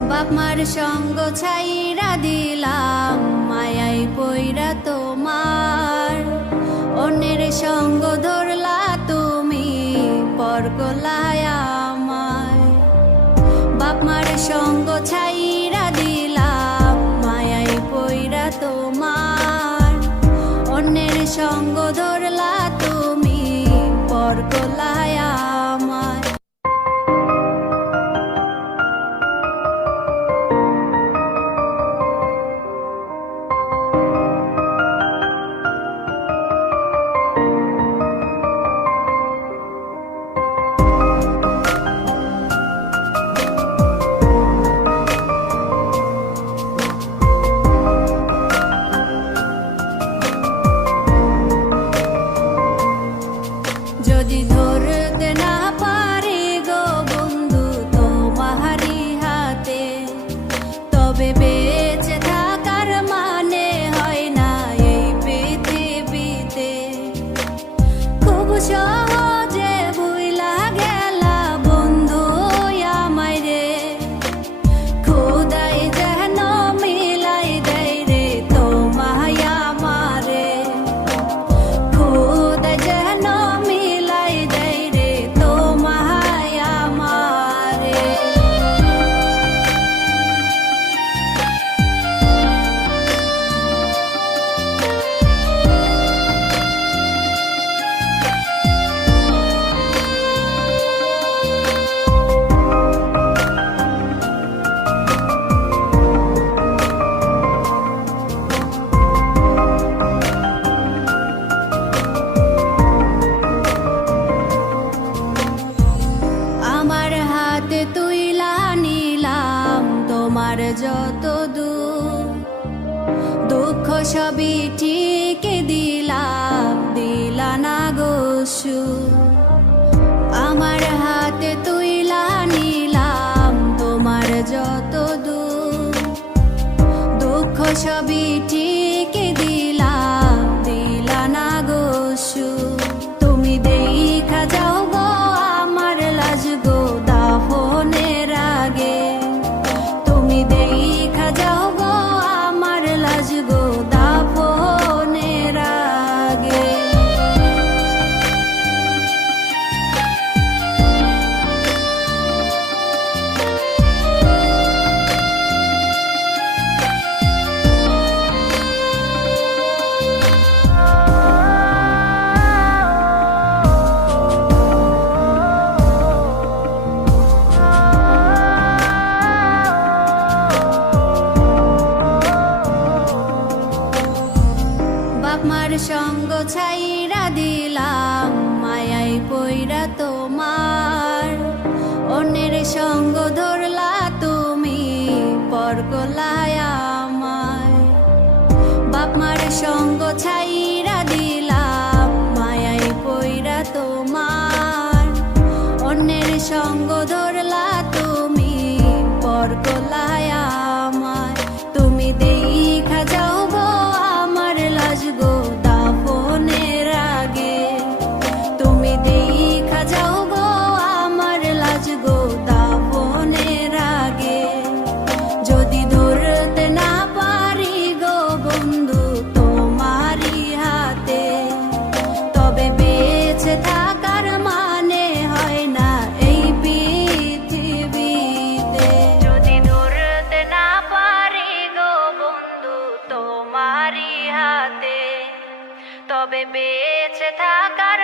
বাপ মার সঙ্গ ছাইরা দিলাম, মায়াই পইরা তোমার। অন্যের সঙ্গ ধরলা তুমি, পর করলায় আমায়। বাপ মার সঙ্গ ছাইরা দিলাম, মায়াই পইরা তোমার। অন্যের সঙ্গ ধরলা তুমি, পর করলায় আমায়। যদি ধরতে না পারি গো বন্ধু তোমারি হাতে, তবে বেঁচে থাকার মানে হয় না এই পৃথিবীতে। খুব সহজে ভুইলা গেলা বন্ধু আমায় রে, খোদাই যেন মিলাই দেয় রে তোমায় আমারে। খোদাই যেন তুইলা নিলাম তোমার যত দুঃখ সবই ঠিক দিলা না গো সুখ। আমার হাতে তুইলা নিলাম তোমার যত দুঃখ সবই ঠিক দিলা না গো সুখ। তুমি দেখা যাও গো আমার লাজ গো দাফনের আগে, তুমি দেখা যাও গো আমার লাজ গো দাফনের আগে। বাপ মার সঙ্গ ছাইরা দিলাম, মায়াই পইরা তোমার। অন্যের সঙ্গ ধরলা তুমি, পর করলায় আমায়। বাপ মার সঙ্গ ছাইরা দিলাম, মায়াই পইরা তোমার। অন্যের সঙ্গ ধরলা তুমি, পর করলায় আমায়। তুমি দেখা যাও গো আমার লাজ গো দাফনের আগে, তুমি দেখা যাও গো আমার লাজ গো দাফনের আগে। যদি ধরতে না পারি গো বন্ধু তোমারি হাতে, তবে বেঁচে থাকার মানে হয় না এই পৃথিবীতে। যদি ধরতে না পারি গো বন্ধু তোমারি হাতে, তবে বেঁচে থাকার